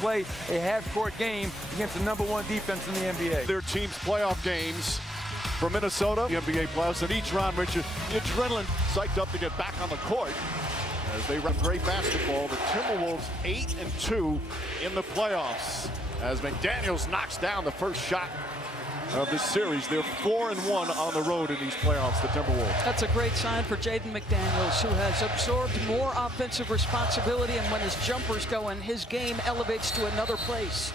play a half-court game against the #1 defense in the NBA. Their team's playoff games for Minnesota, the NBA playoffs, and each round, Richard, the adrenaline psyched up to get back on the court as they run great basketball. The Timberwolves 8-2 in the playoffs as McDaniels knocks down the first shot of this series. They're 4-1 on the road in these playoffs, the Timberwolves. That's a great sign for Jaden McDaniels, who has absorbed more offensive responsibility, and when his jumpers go in, his game elevates to another place.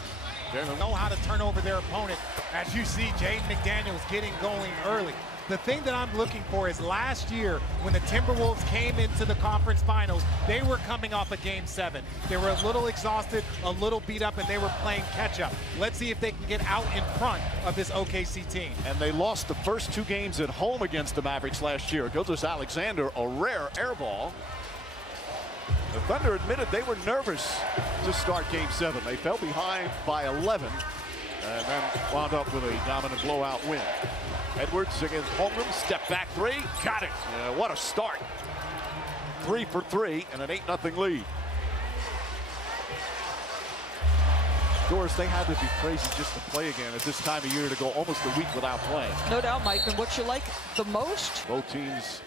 They know how to turn over their opponent. As you see, Jaden McDaniels getting going early. The thing that I'm looking for is last year when the Timberwolves came into the conference finals, they were coming off a Game 7. They were a little exhausted, a little beat up, and they were playing catch up. Let's see if they can get out in front of this OKC team. And they lost the first 2 games at home against the Mavericks last year. Gilgeous-Alexander, a rare air ball. The Thunder admitted they were nervous to start Game 7. They fell behind by 11 and then wound up with a dominant blowout win. Edwards against Holmgren, step back 3, got it. What a start. 3 for 3 and an 8-0 lead. Doris, they had to be crazy just to play again at this time of year, to go almost a week without playing. No doubt, Mike. And what you like the most? Both teams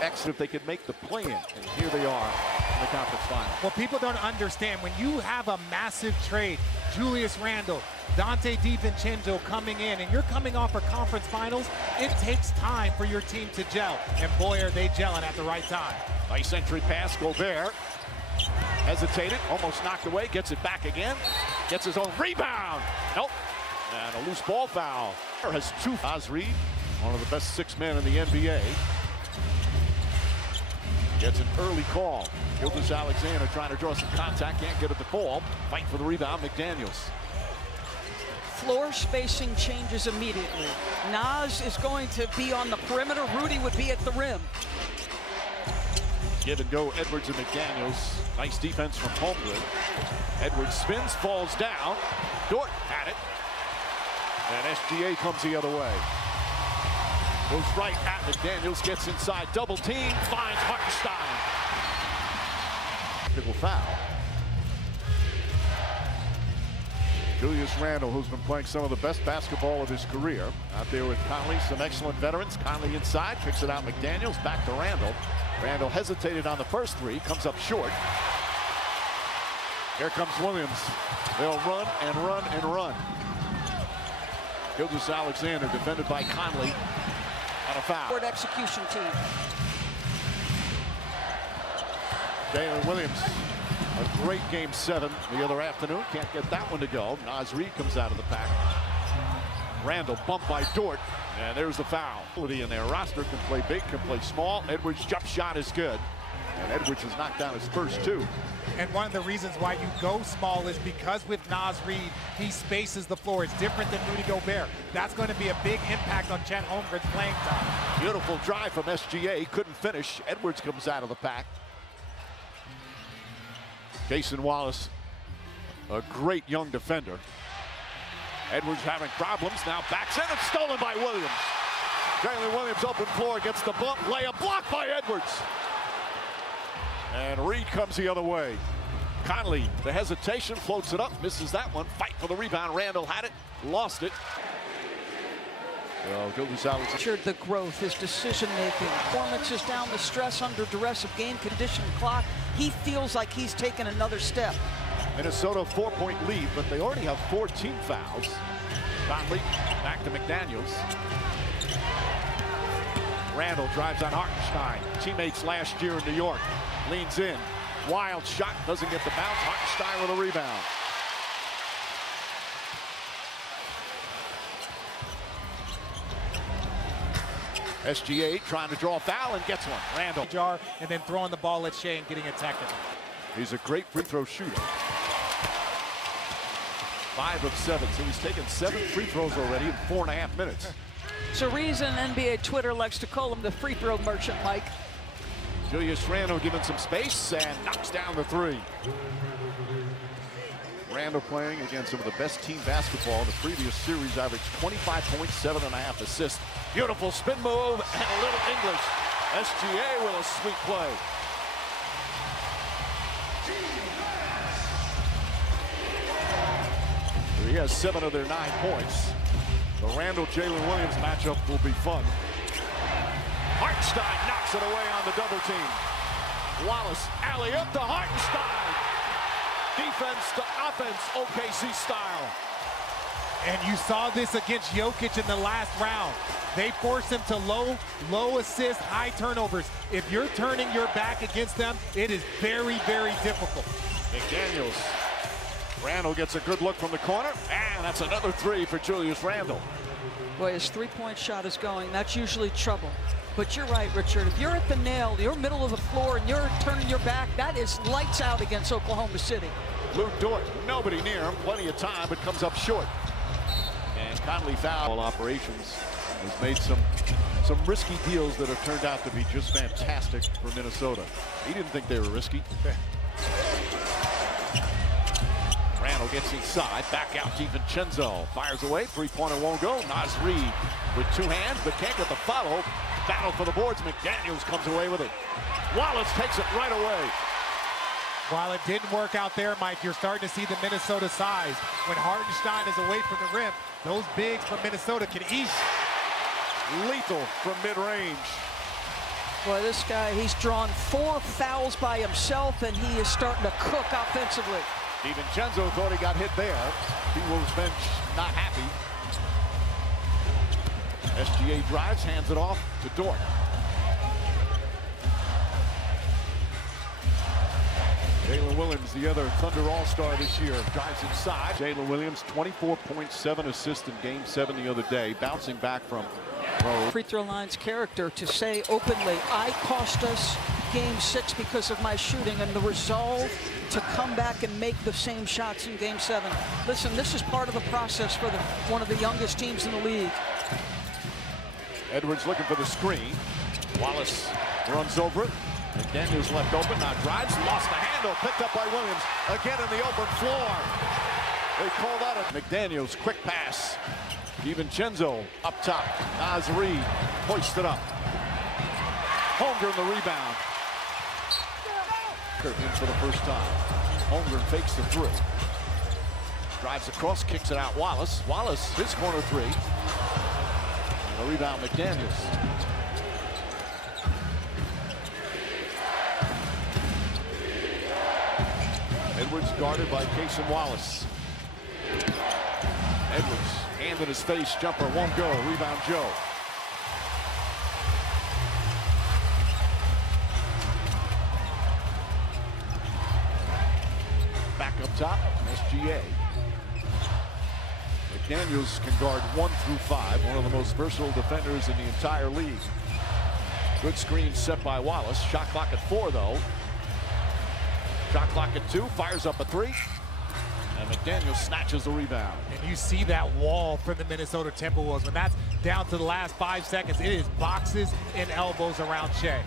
exit if they could make the play-in, and here they are in the conference final. Well, people don't understand, when you have a massive trade, Julius Randle, Dante DiVincenzo coming in, and you're coming off a conference finals, it takes time for your team to gel. And boy, are they gelling at the right time. Nice entry pass, Gobert. Hesitated, almost knocked away, gets it back again. Gets his own rebound. Nope. And a loose ball foul. Has 2. Authorized, one of the best 6 men in the NBA. Gets an early call. Gilgeous-Alexander trying to draw some contact, can't get it to fall. Fight for the rebound, McDaniels. Floor spacing changes immediately. Nas is going to be on the perimeter. Rudy would be at the rim. Give and go, Edwards and McDaniels. Nice defense from Holmgren. Edwards spins, falls down. Dort had it. And SGA comes the other way. Goes right at McDaniels, gets inside, double team, finds Hartenstein. It will foul. Julius Randle, who's been playing some of the best basketball of his career, out there with Conley, some excellent veterans. Conley inside, kicks it out McDaniels, back to Randle. Randle hesitated on the first 3, comes up short. Here comes Williams. They'll run and run and run. Gilgeous-Alexander defended by Conley. On a foul. Forward execution team. Jalen Williams, a great Game 7 the other afternoon. Can't get that one to go. Naz Reid comes out of the pack. Randle bumped by Dort, and there's the foul. In their roster can play big, can play small. Edwards' jump shot is good, and Edwards has knocked down his first 2. And one of the reasons why you go small is because with Naz Reid, he spaces the floor. It's different than Rudy Gobert. That's going to be a big impact on Chet Holmgren's playing time. Beautiful drive from SGA, couldn't finish. Edwards comes out of the pack. Jason Wallace, a great young defender. Edwards having problems, now backs in, and stolen by Williams. Jalen Williams, open floor, gets the bump, layup blocked by Edwards. And Reid comes the other way. Conley, the hesitation, floats it up, misses that one. Fight for the rebound. Randle had it, lost it. So Gilgeous-Alexander. The growth, his decision-making, performances down, the stress under duress of game condition clock. He feels like he's taken another step. Minnesota 4-point lead, but they already have 4 team fouls. Conley back to McDaniels. Randle drives on Hartenstein. Teammates last year in New York. Leans in. Wild shot. Doesn't get the bounce. Hartenstein with a rebound. SGA trying to draw a foul and gets one. Randle. Jar and then throwing the ball at Shea and getting it technical. He's a great free throw shooter. 5 of 7, so he's taken 7 free throws already in 4.5 minutes. It's a reason NBA Twitter likes to call him the free throw merchant, Mike. Julius Randle given some space and knocks down the 3. Randle playing against some of the best team basketball in the previous series, averaged 25 points, 7.5 assists. Beautiful spin move and a little English. SGA with a sweet play. has 7 of their 9 points. The Randall-Jalen Williams matchup will be fun. Hartenstein knocks it away on the double team. Wallace, alley-up to Hartenstein. Defense to offense, OKC style. And you saw this against Jokic in the last round. They force him to low assist, high turnovers. If you're turning your back against them, it is very, very difficult. McDaniels. Randall gets a good look from the corner, and that's another 3 for Julius Randle. Boy, his three-point shot is going. That's usually trouble. But you're right, Richard. If you're at the nail, you're middle of the floor, and you're turning your back, that is lights out against Oklahoma City. Luke Dort, nobody near him, plenty of time, but comes up short. And Conley foul operations has made some risky deals that have turned out to be just fantastic for Minnesota. He didn't think they were risky. Randall gets inside, back out DiVincenzo, fires away, three-pointer won't go. Naz Reid with 2 hands, but can't get the follow. Battle for the boards, McDaniels comes away with it. Wallace takes it right away. While it didn't work out there, Mike, you're starting to see the Minnesota size. When Hartenstein is away from the rim, those bigs from Minnesota can eat. Lethal from mid-range. Boy, this guy, he's drawn 4 fouls by himself, and he is starting to cook offensively. DiVincenzo thought he got hit there. T-Wolves bench not happy. SGA drives, hands it off to Dort. Jalen Williams, the other Thunder All-Star this year, drives inside. Jalen Williams, 24.7 assists in Game 7 the other day, bouncing back from Free throw line's character to say openly, I cost us Game 6 because of my shooting, and the resolve to come back and make the same shots in Game 7. Listen, this is part of the process for one of the youngest teams in the league. Edwards looking for the screen. Wallace runs over it. McDaniels left open, now drives, lost the handle, picked up by Williams. Again in the open floor. They call that a McDaniels quick pass. DiVincenzo up top. Naz Reid hoisted up. Holmgren the rebound. Curtin for the first time. Holmgren fakes the 3. Drives across, kicks it out. Wallace, his corner 3. And the rebound, McDaniels. Edwards guarded by Cason Wallace. Edwards, hand in his face, jumper won't go. Rebound Joe. Back up top, SGA. McDaniels can guard 1 through 5, one of the most versatile defenders in the entire league. Good screen set by Wallace. Shot clock at 4, though. Shot clock at 2, fires up a 3. And McDaniels snatches the rebound. And you see that wall from the Minnesota Timberwolves. When that's down to the last 5 seconds, it is boxes and elbows around Shea.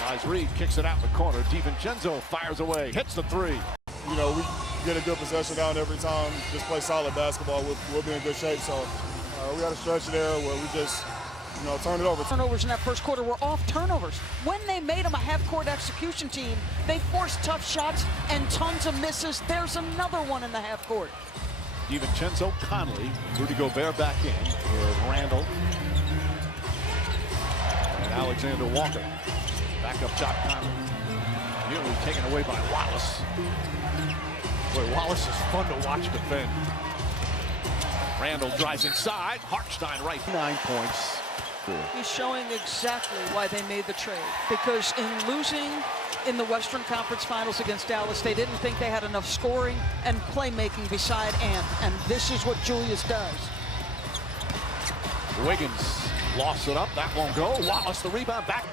Naz Reid kicks it out in the corner. DiVincenzo fires away, hits the 3. You know, we get a good possession down every time, just play solid basketball, we'll be in good shape. So we got a stretch there where we just, you know, turn it over. Turnovers in that first quarter were off turnovers. When they made them a half-court execution team, they forced tough shots and tons of misses. There's another one in the half court. DiVincenzo, Conley, Rudy Gobert back in with Randall and Alexander Walker. Back up top, Conley. Nearly taken away by Wallace. Boy, Wallace is fun to watch defend. Randall drives inside. Hartenstein right. 9 points. He's showing exactly why they made the trade. Because in losing in the Western Conference Finals against Dallas, they didn't think they had enough scoring and playmaking beside Ant. And this is what Julius does. Wiggins lost it up. That won't go. Wallace the rebound back.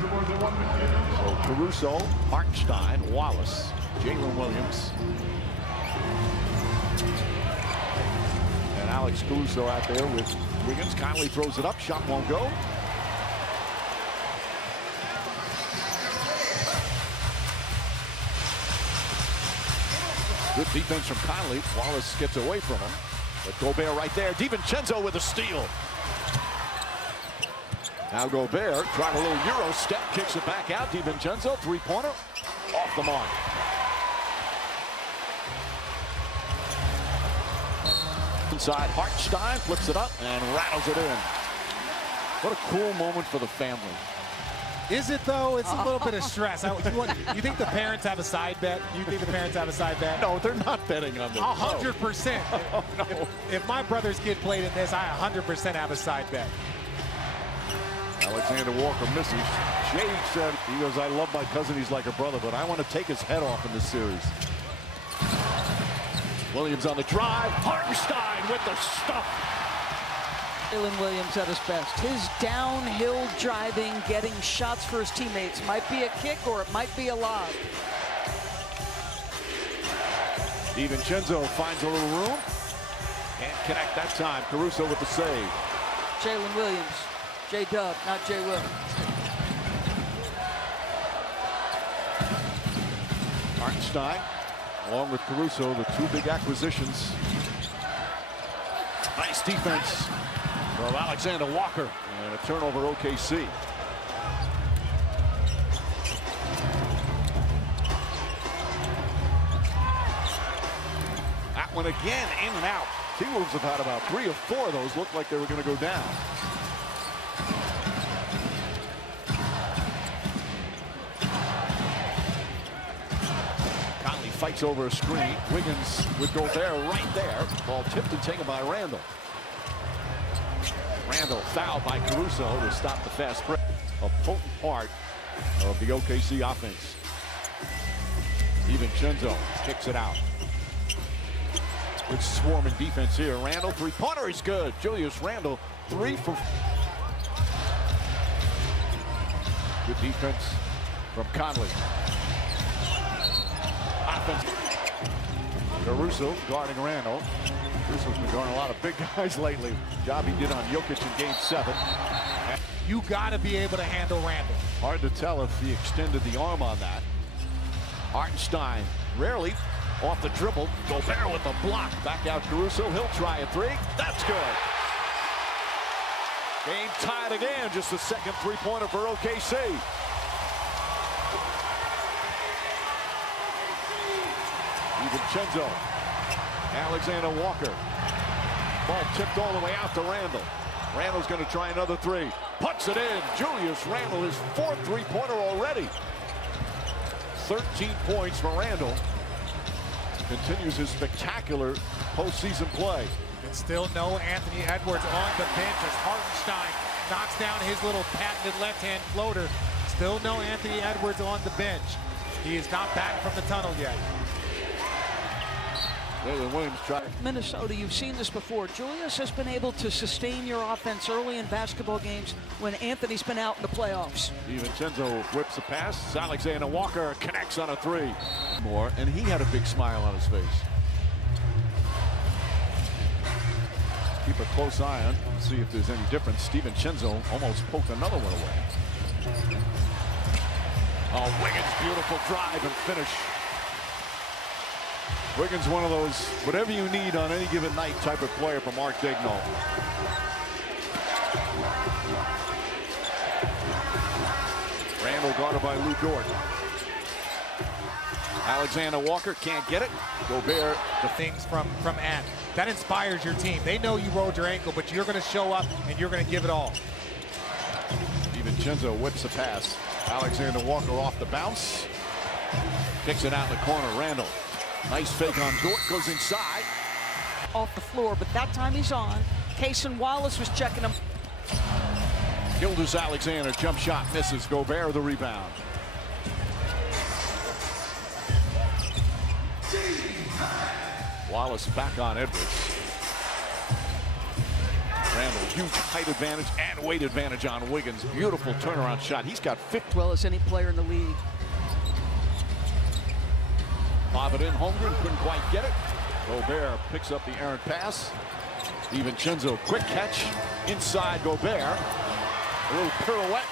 So Caruso, Hartenstein, Wallace, Jalen Williams, and Alex Caruso out there with Wiggins. Conley throws it up. Shot won't go. Good defense from Conley. Wallace gets away from him. But Gobert right there. DiVincenzo with a steal. Now Gobert trying a little Euro step, kicks it back out. DiVincenzo, 3-pointer, off the mark. Inside, Hartenstein flips it up and rattles it in. What a cool moment for the family. Is it though? It's a little bit of stress. You think the parents have a side bet? You think the parents have a side bet? No, they're not betting on this. 100%. Oh, no. If my brother's kid played in this, I 100% have a side bet. Alexander Walker misses. Jay said, he goes, I love my cousin, he's like a brother, but I want to take his head off in this series. Williams on the drive. Hartenstein with the stuff. Jalen Williams at his best. His downhill driving, getting shots for his teammates. Might be a kick or it might be a lob. DiVincenzo finds a little room. Can't connect that time. Caruso with the save. Jalen Williams. J-Dub, not J-Will. Hartenstein, along with Caruso, the two big acquisitions. Nice defense from Alexander Walker. And a turnover OKC. That one again, in and out. Timberwolves have had about 3 or 4 of those. Looked like they were going to go down. Fights over a screen. Wiggins with Gobert right there. Ball tipped and taken by Randall. Randall fouled by Caruso to stop the fast break. A potent part of the OKC offense. DiVincenzo kicks it out. Good swarming defense here. Randall, three-pointer is good. Julius Randle, 3 for... Good defense from Conley. Caruso guarding Randall. Caruso's been guarding a lot of big guys lately. Job he did on Jokic in Game 7. You got to be able to handle Randall. Hard to tell if he extended the arm on that. Hartenstein rarely off the dribble. Gobert with the block. Back out Caruso. He'll try a 3. That's good. Game tied again. Just the second three-pointer for OKC. DiVincenzo. Alexander Walker. Ball tipped all the way out to Randall. Randall's going to try another 3. Puts it in. Julius Randle, his 4th three-pointer already. 13 points for Randall. Continues his spectacular postseason play. And still no Anthony Edwards on the bench as Hartenstein knocks down his little patented left-hand floater. Still no Anthony Edwards on the bench. He is not back from the tunnel yet. Williams tried. Minnesota, you've seen this before. Julius has been able to sustain your offense early in basketball games when Anthony's been out in the playoffs. DiVincenzo whips a pass. Alexander Walker connects on a 3. More, and he had a big smile on his face. Keep a close eye on, see if there's any difference. DiVincenzo almost poked another one away. Oh, Wiggins, beautiful drive and finish. Wiggins, one of those whatever you need on any given night type of player from Mark Daigneault. Randall guarded by Lou Dort. Alexander Walker can't get it. Gobert. The things from Ant. That inspires your team. They know you rolled your ankle, but you're going to show up and you're going to give it all. DiVincenzo whips the pass. Alexander Walker off the bounce. Kicks it out in the corner. Randall. Nice fake on Dort, goes inside. Off the floor, but that time he's on. Cason Wallace was checking him. Gildas Alexander, jump shot misses. Gobert the rebound. Wallace back on Edwards. Randall, huge height advantage and weight advantage on Wiggins. Beautiful turnaround shot. He's got 50. As well as any player in the league. Lob it in, Holmgren couldn't quite get it. Gobert picks up the errant pass. DiVincenzo, quick catch inside Gobert. A little pirouette,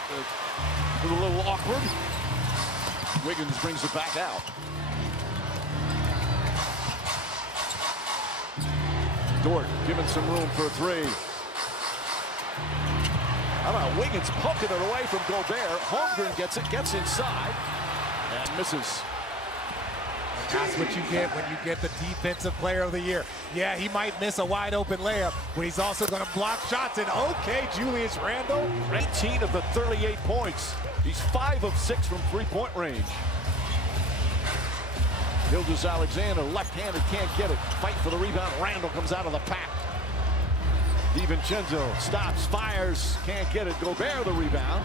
a little awkward. Wiggins brings it back out. Dort giving some room for a 3. How about Wiggins poking it away from Gobert? Holmgren gets it, gets inside, and misses. That's what you get when you get the defensive player of the year. Yeah, he might miss a wide open layup, but he's also going to block shots. And okay, Julius Randle. 19 of the 38 points. He's 5 of 6 from three-point range. Alexander, left-handed, can't get it. Fight for the rebound. Randle comes out of the pack. DiVincenzo stops, fires, can't get it. Gobert the rebound.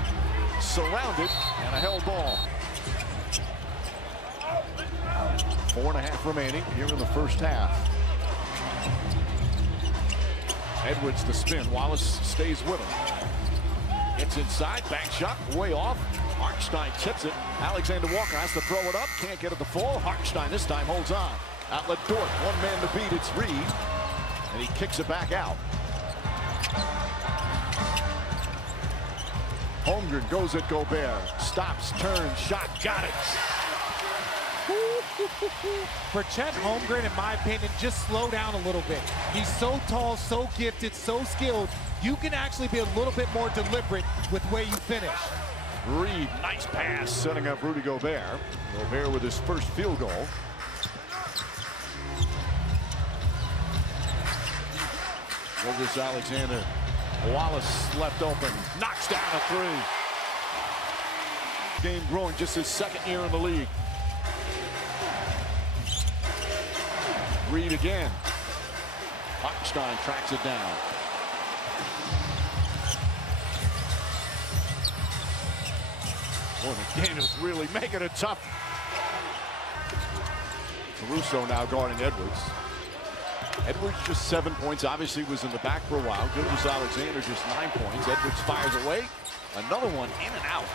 Surrounded, and a held ball. 4.5 remaining here in the first half. Edwards the spin. Wallace stays with him. Gets inside, back shot, way off. Hartenstein tips it. Alexander Walker has to throw it up. Can't get it to fall. Hartenstein this time holds on. Outlet Dort. One man to beat. It's Reed. And he kicks it back out. Holmgren goes at Gobert. Stops, turns, shot, got it. For Chet Holmgren, in my opinion, just slow down a little bit. He's so tall, so gifted, so skilled. You can actually be a little bit more deliberate with where you finish. Reed, nice pass, setting up Rudy Gobert. Gobert with his first field goal. Alexander. Wallace left open, knocks down a three. Game growing, just his second year in the league. Reed again. Hartenstein tracks it down. Boy, McDaniels really making it tough. Caruso now guarding Edwards. Edwards just 7 points, obviously was in the back for a while. Alexander just 9 points. Edwards fires away. Another one in and out.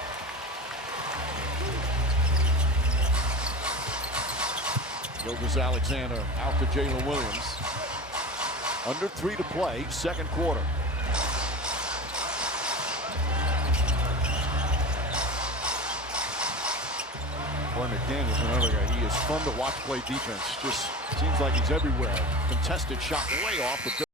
Alexander out to Jalen Williams. Under 3 to play, second quarter. Boy, McDaniels, another guy. He is fun to watch play defense. Just seems like he's everywhere. Contested shot way off the